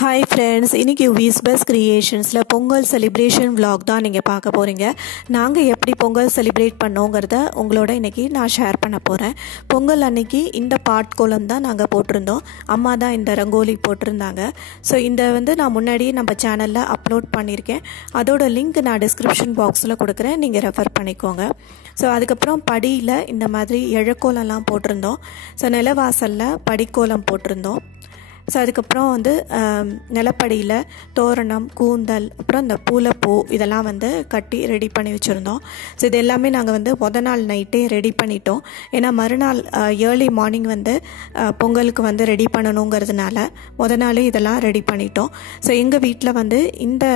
Hi friends, இன்றைக்கி வீஸ்பஸ் கிரியேஷன்ஸில் Pongal celebration vlog தான் நீங்கள் பார்க்க போகிறீங்க. நாங்கள் எப்படி பொங்கல் செலிப்ரேட் பண்ணோங்கிறத உங்களோட இன்றைக்கி நான் ஷேர் பண்ண போகிறேன். பொங்கல் அன்னைக்கு இந்த பாட் கோலம் தான் நாங்கள் போட்டிருந்தோம். அம்மா தான் இந்த ரங்கோலி போட்டிருந்தாங்க. ஸோ இந்த நான் முன்னாடியே நம்ம சேனலில் அப்லோட் பண்ணியிருக்கேன். அதோட லிங்க் நான் டிஸ்கிரிப்ஷன் பாக்ஸில் கொடுக்குறேன், நீங்கள் ரெஃபர் பண்ணிக்கோங்க. ஸோ அதுக்கப்புறம் படியில் இந்த மாதிரி எழக்கோலம்லாம் போட்டிருந்தோம். ஸோ நிலவாசலில் படிக்கோலம் போட்டிருந்தோம். ஸோ அதுக்கப்புறம் நிலப்படியில் தோரணம், கூந்தல், அப்புறம் இந்த பூலைப்பூ இதெல்லாம் கட்டி ரெடி பண்ணி வச்சுருந்தோம். ஸோ இது எல்லாமே நாங்கள் முத நாள் நைட்டே ரெடி பண்ணிட்டோம். ஏன்னா மறுநாள் ஏர்லி மார்னிங் பொங்கலுக்கு ரெடி பண்ணணுங்கிறதுனால முத நாளே இதெல்லாம் ரெடி பண்ணிட்டோம். ஸோ எங்கள் வீட்டில் இந்த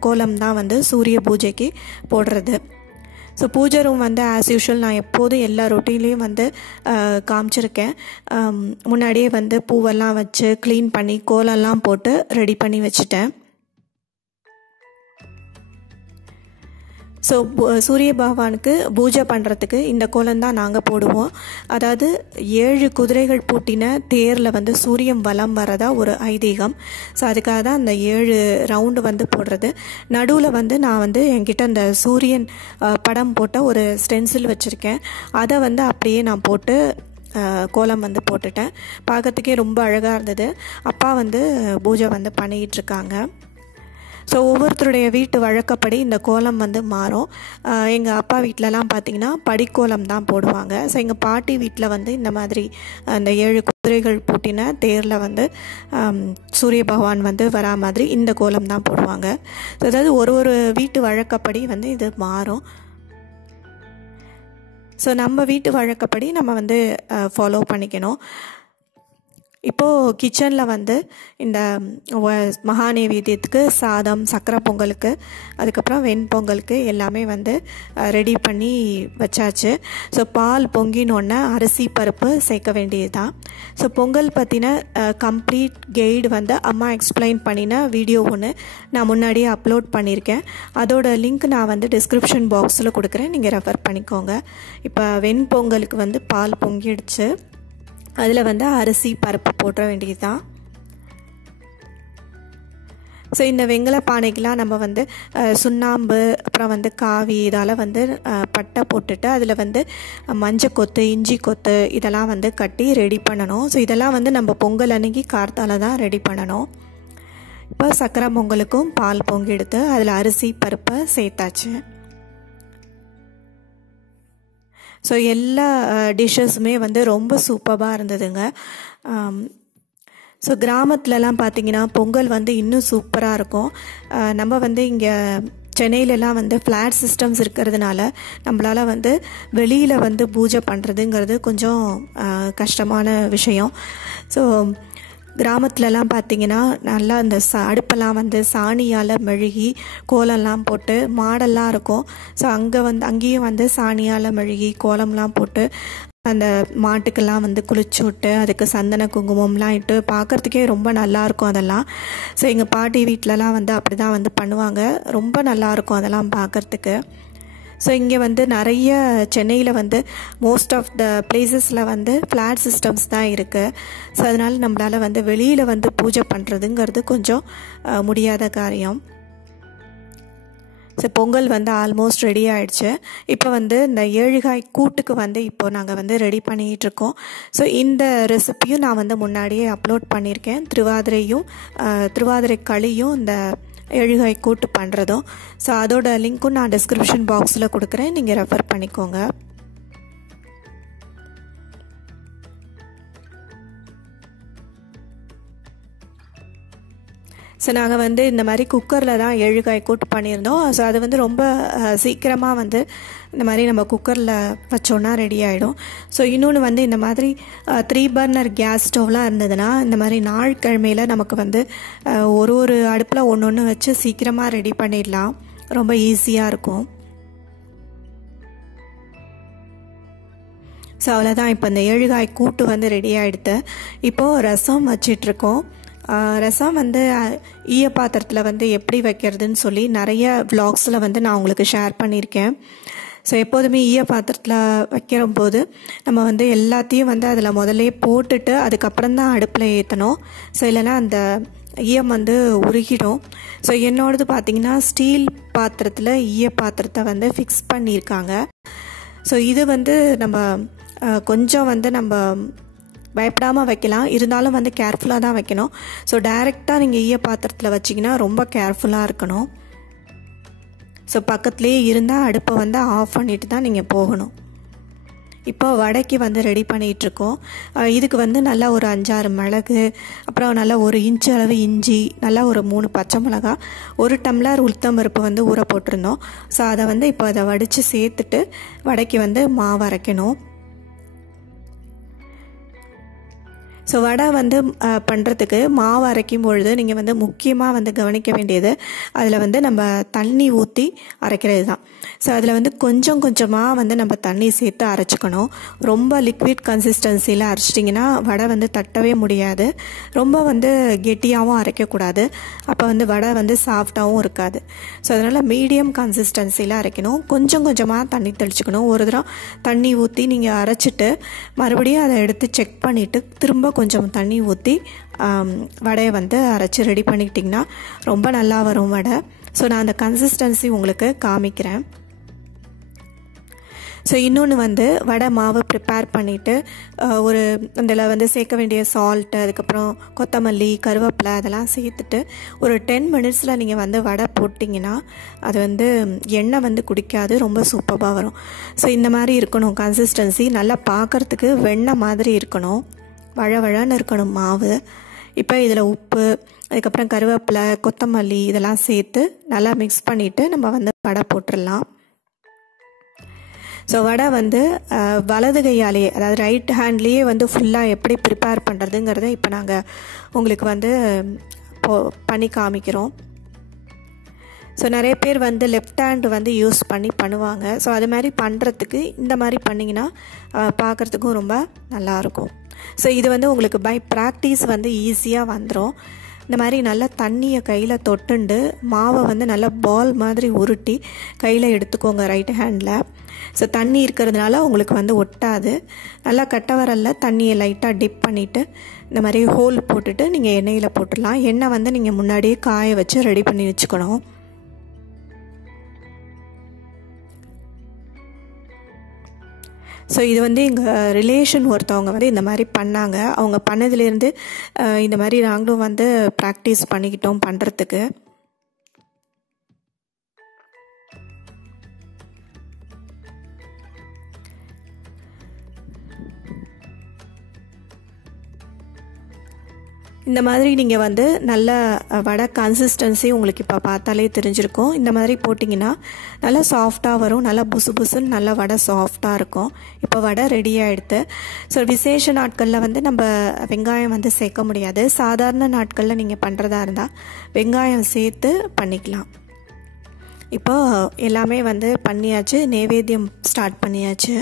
கோலம் தான் சூரிய பூஜைக்கு போடுறது. ஸோ பூஜை ரூம் ஆஸ் யூஷுவல் நான் எப்போதும் எல்லா ரொட்டீன்லேயும் காமிச்சிருக்கேன். முன்னாடியே பூவெல்லாம் வச்சு க்ளீன் பண்ணி கோலம்லாம் போட்டு ரெடி பண்ணி வச்சுட்டேன். ஸோ சூரிய பகவானுக்கு பூஜை பண்ணுறதுக்கு இந்த கோலம் தான் நாங்கள் போடுவோம். அதாவது 7 குதிரைகள் பூட்டின தேரில் சூரியன் வலம் வரதா ஒரு ஐதீகம். ஸோ அதுக்காக தான் அந்த 7 ரவுண்டு போடுறது. நடுவில் நான் என்கிட்ட அந்த சூரியன் படம் போட்ட ஒரு ஸ்டென்சில் வச்சுருக்கேன். அதை அப்படியே நான் போட்டு கோலம் போட்டுட்டேன். பார்க்கறதுக்கே ரொம்ப அழகாக இருந்தது. அப்பா பூஜை பண்ணிகிட்ருக்காங்க. ஸோ ஒவ்வொருத்தருடைய வீட்டு வழக்கப்படி இந்த கோலம் மாறும். எங்கள் அப்பா வீட்டிலலாம் பார்த்திங்கன்னா படிக்கோலம் தான் போடுவாங்க. ஸோ எங்கள் பாட்டி வீட்டில் இந்த மாதிரி அந்த 7 குதிரைகள் பூட்டின தேரில் சூரிய பகவான் வரா மாதிரி இந்த கோலம் தான் போடுவாங்க. ஸோ அதாவது ஒரு வீட்டு வழக்கப்படி இது மாறும். ஸோ நம்ம வீட்டு வழக்கப்படி நம்ம ஃபாலோ பண்ணிக்கணும். இப்போது கிச்சனில் இந்த மகா நைவேத்தியத்துக்கு சாதம், சக்கரை பொங்கலுக்கு, அதுக்கப்புறம் வெண்பொங்கலுக்கு எல்லாமே ரெடி பண்ணி வச்சாச்சு. ஸோ பால் பொங்கினோடனே அரிசி பருப்பு சேர்க்க வேண்டியது தான். ஸோ பொங்கல் பற்றின கம்ப்ளீட் கைடு அம்மா எக்ஸ்பிளைன் பண்ணின வீடியோ ஒன்று நான் முன்னாடியே அப்லோட் பண்ணியிருக்கேன். அதோட லிங்க் நான் டிஸ்கிரிப்ஷன் பாக்ஸில் கொடுக்குறேன், நீங்கள் ரெஃபர் பண்ணிக்கோங்க. இப்போ வெண்பொங்கலுக்கு பால் பொங்கிடுச்சு. அதில் அரிசி பருப்பு போட்ட வேண்டியது தான். ஸோ இந்த வெங்கல பானைக்கெலாம் நம்ம சுண்ணாம்பு, அப்புறம் காவி இதால் பட்டை போட்டுட்டு அதில் மஞ்சள் கொத்து, இஞ்சி கொத்து இதெல்லாம் கட்டி ரெடி பண்ணணும். ஸோ இதெல்லாம் நம்ம பொங்கல் அன்னைக்கு கார்த்தால தான் ரெடி பண்ணணும். இப்போ சக்கரை பொங்கலுக்கும் பால் பொங்கி எடுத்து அதில் அரிசி பருப்பை சேர்த்தாச்சு. ஸோ எல்லா டிஷ்ஷஸுமே ரொம்ப சூப்பராக இருந்ததுங்க. ஸோ கிராமத்துலலாம் பார்த்திங்கன்னா பொங்கல் இன்னும் சூப்பராக இருக்கும். நம்ம இங்கே சென்னையிலலாம் ஃப்ளாட் சிஸ்டம்ஸ் இருக்கிறதுனால நம்மளால் வெளியில் பூஜை பண்ணுறதுங்கிறது கொஞ்சம் கஷ்டமான விஷயம். ஸோ கிராமத்துலலாம் பார்த்திங்கன்னா நல்லா அந்த அடுப்பெல்லாம் சாணியால் மெழுகி கோலம்லாம் போட்டு மாடெல்லாம் இருக்கும். ஸோ அங்கேயும் சாணியால் மெழுகி கோலம்லாம் போட்டு அந்த மாட்டுக்கெல்லாம் குளிச்சு விட்டு அதுக்கு சந்தன குங்குமம்லாம் இட்டு பார்க்குறதுக்கே ரொம்ப நல்லாயிருக்கும் அதெல்லாம். ஸோ எங்கள் பாட்டி வீட்டிலலாம் அப்படி தான் பண்ணுவாங்க. ரொம்ப நல்லாயிருக்கும் அதெல்லாம் பார்க்குறதுக்கு. ஸோ இங்கே நிறைய சென்னையில் மோஸ்ட் ஆஃப் த பிளேசஸில் ஃப்ளாட் சிஸ்டம்ஸ் தான் இருக்குது. ஸோ அதனால் நம்மளால் வெளியில் பூஜை பண்ணுறதுங்கிறது கொஞ்சம் முடியாத காரியம். ஸோ பொங்கல் ஆல்மோஸ்ட் ரெடி ஆகிடுச்சு. இப்போ இந்த 7 காய் கூட்டுக்கு இப்போது நாங்கள் ரெடி பண்ணிகிட்ருக்கோம். ஸோ இந்த ரெசிப்பியும் நான் முன்னாடியே அப்லோட் பண்ணியிருக்கேன். திருவாதிரை களியும் இந்த 7 காய் கூட்டு பண்ணுறதும். ஸோ அதோட லிங்க்கும் நான் டிஸ்கிரிப்ஷன் பாக்ஸில் கொடுக்குறேன், நீங்கள் ரெஃபர் பண்ணிக்கோங்க. ஸோ நாங்கள் இந்த மாதிரி குக்கரில் தான் 7 காய் கூட்டு பண்ணியிருந்தோம். ஸோ அது ரொம்ப சீக்கிரமாக இந்த மாதிரி நம்ம குக்கரில் வச்சோன்னா ரெடி ஆகிடும். ஸோ இன்னொன்று இந்த மாதிரி 3 பர்னர் கேஸ் ஸ்டவ்லாம் இருந்ததுன்னா இந்த மாதிரி நாள் கிழமையில் நமக்கு ஒரு அடுப்பில் ஒன்று வச்சு சீக்கிரமாக ரெடி பண்ணிடலாம். ரொம்ப ஈஸியாக இருக்கும். ஸோ அவ்வளோதான். இப்போ இந்த 7 காய் கூட்டு ரெடி ஆகிடுது. இப்போது ரசம் வச்சிட்ருக்கோம். ரசம் ஈய பாத்திரத்தில் எப்படி வைக்கிறதுன்னு சொல்லி நிறைய விளாக்ஸில் நான் உங்களுக்கு ஷேர் பண்ணியிருக்கேன். ஸோ எப்போதுமே ஈய பாத்திரத்தில் வைக்கிற போது நம்ம எல்லாத்தையும் அதில் முதல்ல போட்டுட்டு அதுக்கப்புறம் தான் அடுப்பில் ஏற்றணும். ஸோ இல்லைனா அந்த ஈயம் வந்து உருகிடும். ஸோ என்னோடது பார்த்திங்கன்னா ஸ்டீல் பாத்திரத்தில் ஈய பாத்திரத்தை வந்து ஃபிக்ஸ் பண்ணியிருக்காங்க. ஸோ இது வந்து நம்ம கொஞ்சம் வந்து நம்ம பயப்படாமல் வைக்கலாம், இருந்தாலும் வந்து கேர்ஃபுல்லாக தான் வைக்கணும். ஸோ டைரெக்டாக நீங்கள் ஈய பாத்திரத்தில் வச்சிங்கன்னா ரொம்ப கேர்ஃபுல்லாக இருக்கணும். ஸோ பக்கத்துலேயே இருந்தால் அடுப்பை வந்து ஆஃப் பண்ணிட்டு தான் நீங்கள் போகணும். இப்போ வடைக்கு வந்து ரெடி பண்ணிகிட்ருக்கோம். இதுக்கு வந்து நல்லா ஒரு 5-6 மிளகு, அப்புறம் நல்லா 1 இன்ச் அளவு இஞ்சி, நல்லா ஒரு 3 பச்சை மிளகா, 1 டம்ளர் உளுத்தம்பருப்பு வந்து ஊற போட்டிருந்தோம். ஸோ அதை வந்து இப்போ அதை வடித்து சேர்த்துட்டு வடைக்கு வந்து மாவு அரைக்கணும். ஸோ வடை வந்து பண்ணுறதுக்கு மாவு அரைக்கும் பொழுது நீங்கள் வந்து முக்கியமாக வந்து கவனிக்க வேண்டியது, அதில் வந்து நம்ம தண்ணி ஊற்றி அரைக்கிறது தான். ஸோ அதில் வந்து கொஞ்சம் கொஞ்சமாக வந்து நம்ம தண்ணி சேர்த்து அரைச்சிக்கணும். ரொம்ப லிக்விட் கன்சிஸ்டன்சியில் அரைச்சிட்டிங்கன்னா வடை வந்து தட்டவே முடியாது. ரொம்ப வந்து கெட்டியாகவும் அரைக்கக்கூடாது, அப்போ வந்து வடை வந்து சாஃப்டாகவும் இருக்காது. ஸோ அதனால் மீடியம் கன்சிஸ்டன்சியில் அரைக்கணும். கொஞ்சம் கொஞ்சமாக தண்ணி தெளிச்சுக்கணும். ஒரு தடவை தண்ணி ஊற்றி நீங்கள் அரைச்சிட்டு மறுபடியும் அதை எடுத்து செக் பண்ணிவிட்டு திரும்ப கொஞ்சம் தண்ணி ஊற்றி வடையை வந்து அரைச்சி ரெடி பண்ணிக்கிட்டிங்கன்னா ரொம்ப நல்லா வரும் வடை. ஸோ நான் அந்த கன்சிஸ்டன்சி உங்களுக்கு காமிக்கிறேன். ஸோ இன்னொன்று வந்து வடை மாவு ப்ரிப்பேர் பண்ணிவிட்டு ஒரு அதில் வந்து சேர்க்க வேண்டிய சால்ட்டு, அதுக்கப்புறம் கொத்தமல்லி, கருவேப்பிலை அதெல்லாம் சேர்த்துட்டு ஒரு 10 மினிட்ஸில் நீங்கள் வந்து வடை போட்டிங்கன்னா அது வந்து எண்ணெய் வந்து குடிக்காது, ரொம்ப சூப்பராக வரும். ஸோ இந்த மாதிரி இருக்கணும் கன்சிஸ்டன்சி. நல்லா பார்க்குறதுக்கு வெண்ணெய் மாதிரி இருக்கணும், வழவழன்னு இருக்கணும் மாவு. இப்போ இதில் உப்பு, அதுக்கப்புறம் கருவேப்பிலை, கொத்தமல்லி இதெல்லாம் சேர்த்து நல்லா மிக்ஸ் பண்ணிவிட்டு நம்ம வந்து வடை போட்டுடலாம். ஸோ வடை வந்து வலது கையாலேயே, அதாவது ரைட் ஹேண்ட்லேயே வந்து ஃபுல்லாக எப்படி ப்ரிப்பேர் பண்ணுறதுங்கிறத இப்போ நாங்கள் உங்களுக்கு வந்து பண்ணி காமிக்கிறோம். ஸோ நிறைய பேர் வந்து லெஃப்ட் ஹேண்டு வந்து யூஸ் பண்ணி பண்ணுவாங்க. ஸோ அது மாதிரி பண்ணுறதுக்கு இந்த மாதிரி பண்ணிங்கன்னா பார்க்குறதுக்கும் ரொம்ப நல்லாயிருக்கும். ஸோ இது வந்து உங்களுக்கு பை ப்ராக்டிஸ் வந்து ஈஸியாக வந்துடும். இந்த மாதிரி நல்லா தண்ணியை கையில் தொட்டுண்டு மாவை வந்து நல்லா பால் மாதிரி உருட்டி கையில் எடுத்துக்கோங்க ரைட் ஹேண்டில். ஸோ தண்ணி இருக்கிறதுனால உங்களுக்கு வந்து ஒட்டாது. நல்லா கட்டை விரலில் தண்ணியை லைட்டாக டிப் பண்ணிவிட்டு இந்த மாதிரி ஹோல் போட்டுட்டு நீங்கள் எண்ணெயில் போட்டுடலாம். எண்ணெய் வந்து நீங்கள் முன்னாடியே காய வச்சு ரெடி பண்ணி வச்சுக்கணும். ஸோ இது வந்து எங்கள் ரிலேஷன் ஒருத்தவங்க வந்து இந்த மாதிரி பண்ணாங்க. அவங்க பண்ணதுலேருந்து இந்த மாதிரி நாங்களும் வந்து ப்ராக்டிஸ் பண்ணிக்கிட்டோம் பண்ணுறதுக்கு. இந்த மாதிரி நீங்கள் வந்து நல்ல வடை கன்சிஸ்டன்சி உங்களுக்கு இப்போ பார்த்தாலே தெரிஞ்சிருக்கும். இந்த மாதிரி போட்டிங்கன்னா நல்லா சாஃப்டாக வரும், நல்லா புசு புசுன்னு நல்லா வடை சாஃப்டாக இருக்கும். இப்போ வடை ரெடி ஆகிடுது. ஸோ விசேஷ நாட்களில் வந்து நம்ம வெங்காயம் வந்து சேர்க்க முடியாது. சாதாரண நாட்களில் நீங்கள் பண்ணுறதா இருந்தால் வெங்காயம் சேர்த்து பண்ணிக்கலாம். இப்போ எல்லாமே வந்து பண்ணியாச்சு, நைவேத்தியம் ஸ்டார்ட் பண்ணியாச்சு.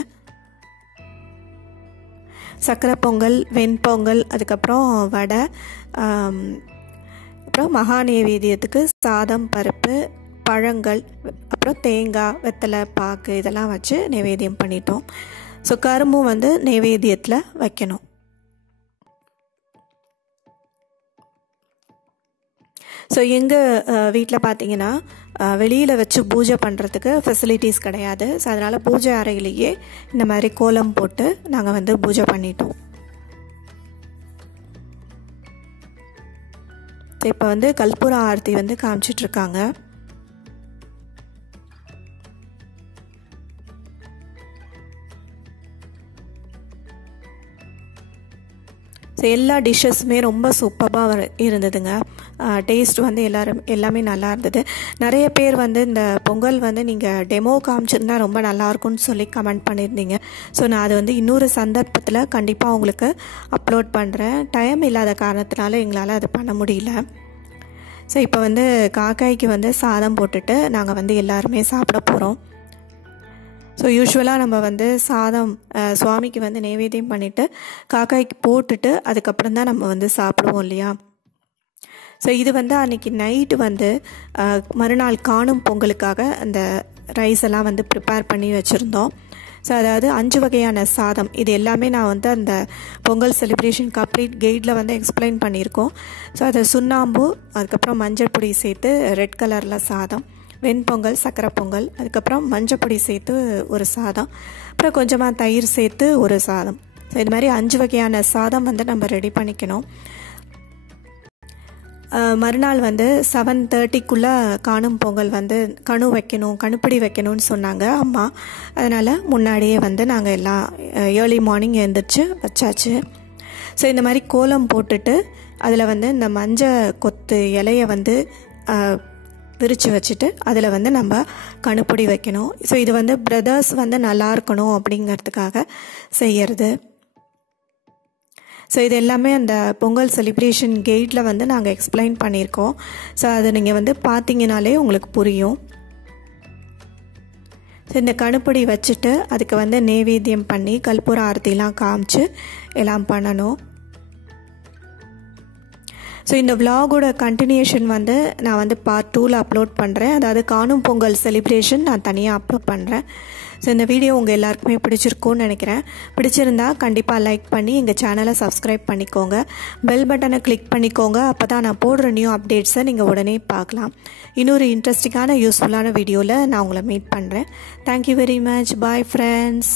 சக்கரை பொங்கல், வெண்பொங்கல், அதுக்கப்புறம் வடை, அப்புறம் மகா நைவேத்தியத்துக்கு சாதம், பருப்பு, பழங்கள், அப்புறம் தேங்காய், வெத்தலை பாக்கு இதெல்லாம் வச்சு நைவேத்தியம் பண்ணிட்டோம். ஸோ கரும்பும் வந்து நைவேத்தியத்தில் வைக்கணும். ஸோ எங்கள் வீட்டில் பார்த்தீங்கன்னா வெளியில் வச்சு பூஜை பண்ணுறதுக்கு ஃபெசிலிட்டிஸ் கிடையாது. ஸோ அதனால் பூஜை அறையிலேயே இந்த மாதிரி கோலம் போட்டு நாங்கள் வந்து பூஜை பண்ணிட்டோம். இப்போ வந்து கற்பூர ஆரத்தி வந்து காமிச்சிட்ருக்காங்க. ஸோ எல்லா டிஷ்ஷஸுமே ரொம்ப சூப்பராக இருந்ததுங்க. டேஸ்ட் வந்து எல்லாமே நல்லா இருந்தது. நிறைய பேர் வந்து இந்த பொங்கல் வந்து நீங்கள் டெமோ காமிச்சிருந்தா ரொம்ப நல்லாயிருக்கும்னு சொல்லி கமெண்ட் பண்ணியிருந்தீங்க. ஸோ நான் அது வந்து இன்னொரு சந்தர்ப்பத்தில் கண்டிப்பாக உங்களுக்கு அப்லோட் பண்ணுறேன். டைம் இல்லாத காரணத்தினால எங்களால் அது பண்ண முடியல. ஸோ இப்போ வந்து காக்காய்க்கு வந்து சாதம் போட்டுட்டு நாங்கள் வந்து எல்லாருமே சாப்பிட போகிறோம். ஸோ யூஸ்வலாக நம்ம வந்து சாதம் சுவாமிக்கு வந்து நைவேத்தியம் பண்ணிவிட்டு காக்காய்க்கு போட்டுட்டு அதுக்கப்புறம் தான் நம்ம வந்து சாப்பிடுவோம் இல்லையா. ஸோ இது வந்து அன்றைக்கி நைட்டு வந்து மறுநாள் காணும் பொங்கலுக்காக அந்த ரைஸ் எல்லாம் வந்து ப்ரிப்பேர் பண்ணி வச்சுருந்தோம். ஸோ அதாவது 5 வகையான சாதம், இது எல்லாமே நான் வந்து அந்த பொங்கல் செலிப்ரேஷன் கம்ப்ளீட் கைடில் வந்து எக்ஸ்பிளைன் பண்ணியிருக்கோம். ஸோ அதை சுண்ணாம்பு, அதுக்கப்புறம் மஞ்சள் பொடி சேர்த்து ரெட் கலரில் சாதம், வெண்பொங்கல், சக்கரை பொங்கல், அதுக்கப்புறம் மஞ்சள் பொடி சேர்த்து ஒரு சாதம், அப்புறம் கொஞ்சமாக தயிர் சேர்த்து ஒரு சாதம். ஸோ இது மாதிரி 5 வகையான சாதம் வந்து நம்ம ரெடி பண்ணிக்கணும். மறுநாள் வந்து 7:30க்குள்ளே காணும் பொங்கல் வந்து கணுப்பிடி வைக்கணும்னு சொன்னாங்க அம்மா. அதனால் முன்னாடியே வந்து நாங்கள் எல்லாம் ஏர்லி மார்னிங் எழுந்திரிச்சு வச்சாச்சு. ஸோ இந்த மாதிரி கோலம் போட்டுட்டு அதில் வந்து இந்த மஞ்சள் கொத்து இலையை வந்து விரித்து வச்சுட்டு அதில் வந்து நம்ம கணுப்பிடி வைக்கணும். ஸோ இது வந்து பிரதர்ஸ் வந்து நல்லா இருக்கணும் அப்படிங்கிறதுக்காக செய்யறது. ஸோ இது எல்லாமே அந்த பொங்கல் செலிப்ரேஷன் கைடில் வந்து நாங்கள் எக்ஸ்பிளைன் பண்ணியிருக்கோம். ஸோ அதை நீங்கள் வந்து பார்த்தீங்கனாலே உங்களுக்கு புரியும். ஸோ இந்த கணுப்பிடி வச்சுட்டு அதுக்கு வந்து நெய்வேத்தியம் பண்ணி கற்பூர ஆரத்திலாம் காமிச்சு எல்லாம் பண்ணணும். ஸோ இந்த விலாகோட கண்டினியூஷன் வந்து நான் வந்து பார்ட் 2ல் அப்லோட் பண்ணுறேன். அதாவது காணும் பொங்கல் செலிப்ரேஷன் நான் தனியாக அப்லோட் பண்ணுறேன். ஸோ இந்த வீடியோ உங்கள் எல்லாருக்குமே பிடிச்சிருக்கும்னு நினைக்கிறேன். பிடிச்சிருந்தா கண்டிப்பாக லைக் பண்ணி எங்கள் சேனலை சப்ஸ்கிரைப் பண்ணிக்கோங்க. பெல் பட்டனை கிளிக் பண்ணிக்கோங்க. அப்போ தான் நான் போடுற நியூ அப்டேட்ஸை நீங்கள் உடனே பார்க்கலாம். இன்னொரு இன்ட்ரெஸ்டிங்கான யூஸ்ஃபுல்லான வீடியோவில் நான் உங்களை மீட் பண்ணுறேன். Thank you very much. Bye friends.